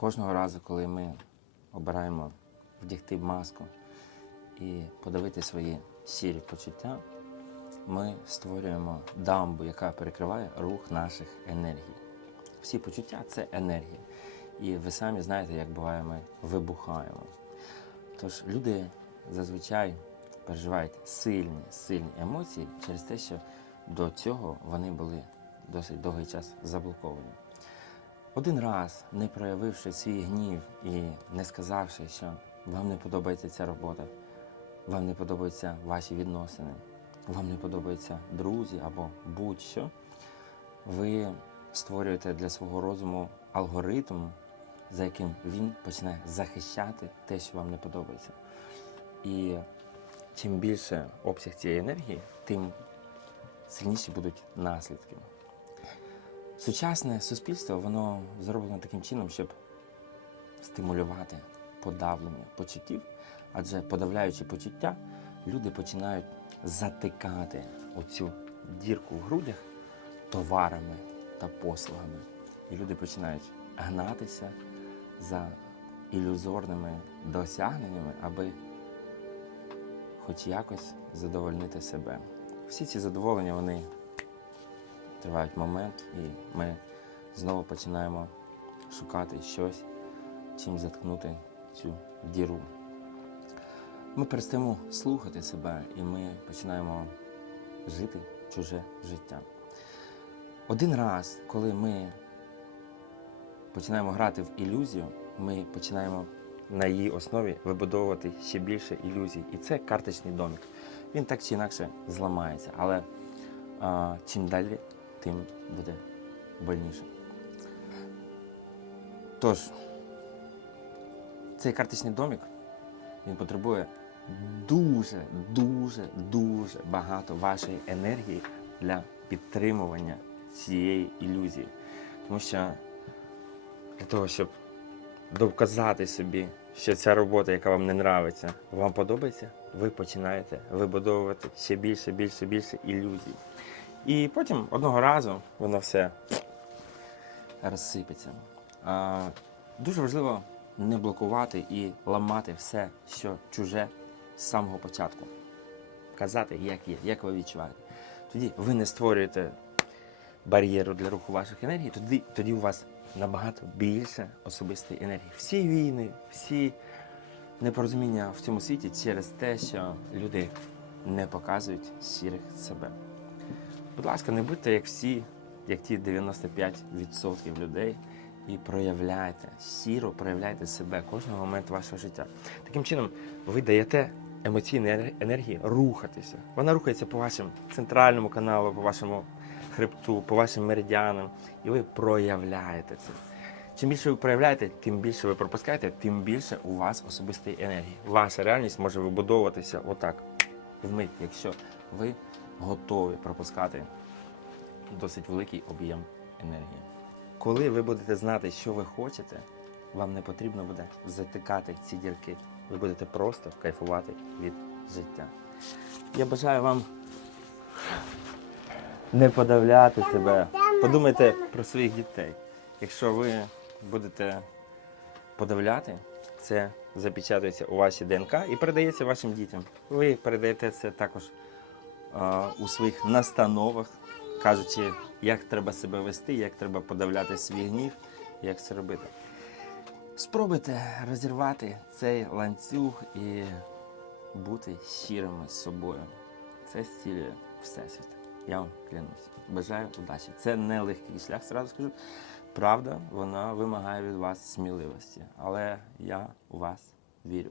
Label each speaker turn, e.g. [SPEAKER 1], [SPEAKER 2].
[SPEAKER 1] Кожного разу, коли ми обираємо вдягти маску і подавити свої сірі почуття, ми створюємо дамбу, яка перекриває рух наших енергій. Всі почуття це енергія. І ви самі знаєте, як буває, ми вибухаємо. Тож люди зазвичай переживають сильні, сильні емоції через те, що до цього вони були досить довгий час заблоковані. Один раз, не проявивши свій гнів і не сказавши, що вам не подобається ця робота, вам не подобаються ваші відносини, вам не подобаються друзі або будь-що, ви створюєте для свого розуму алгоритм, за яким він починає захищати те, що вам не подобається. І чим більше обсяг цієї енергії, тим сильніші будуть наслідки. Сучасне суспільство воно зроблено таким чином, щоб стимулювати подавлення почуттів, адже подавляючи почуття, люди починають затикати оцю дірку в грудях товарами та послугами. І люди починають гнатися за ілюзорними досягненнями, аби хоч якось задовольнити себе. Всі ці задоволення вони тривають момент, і ми знову починаємо шукати щось, чим заткнути цю діру. Ми перестаємо слухати себе і ми починаємо жити чуже життя. Один раз, коли ми починаємо грати в ілюзію, ми починаємо на її основі вибудовувати ще більше ілюзій. І це карточний домик. Він так чи інакше зламається, але а, чим далі, тим буде больніше. Тож, цей карточний домик він потребує дуже, дуже, дуже багато вашої енергії для підтримування цієї ілюзії. Тому що для того, щоб доказати собі, що ця робота, яка вам не нравиться, вам подобається, ви починаєте вибудовувати ще більше, більше, більше ілюзій. І потім одного разу воно все розсипеться. А, дуже важливо не блокувати і ламати все, що чуже з самого початку. Казати, як є, як ви відчуваєте. Тоді ви не створюєте бар'єру для руху ваших енергій, тоді, тоді у вас набагато більше особистої енергії. Всі війни, всі непорозуміння в цьому світі через те, що люди не показують сірих себе. Будь ласка, не будьте як всі, як ті 95% людей, і проявляйте щиро, проявляйте себе кожного моменту вашого життя. Таким чином, ви даєте емоційній енер- енергії рухатися. Вона рухається по вашому центральному каналу, по вашому хребту, по вашим меридіанам, і ви проявляєте це. Чим більше ви проявляєте, тим більше ви пропускаєте, тим більше у вас особистої енергії. Ваша реальність може вибудовуватися отак, вмить, якщо ви готові пропускати досить великий об'єм енергії. Коли ви будете знати, що ви хочете, вам не потрібно буде затикати ці дірки. Ви будете просто кайфувати від життя. Я бажаю вам не подавляти себе. Подумайте про своїх дітей. Якщо ви будете подавляти, це запечатується у вашій ДНК і передається вашим дітям. Ви передаєте це також у своїх настановах, кажучи, як треба себе вести, як треба подавляти свій гнів, як це робити. Спробуйте розірвати цей ланцюг і бути щирими з собою. Це зцілює Всесвіт. Я вам клянусь. Бажаю удачі. Це не легкий шлях, зразу скажу. Правда, вона вимагає від вас сміливості, але я у вас вірю.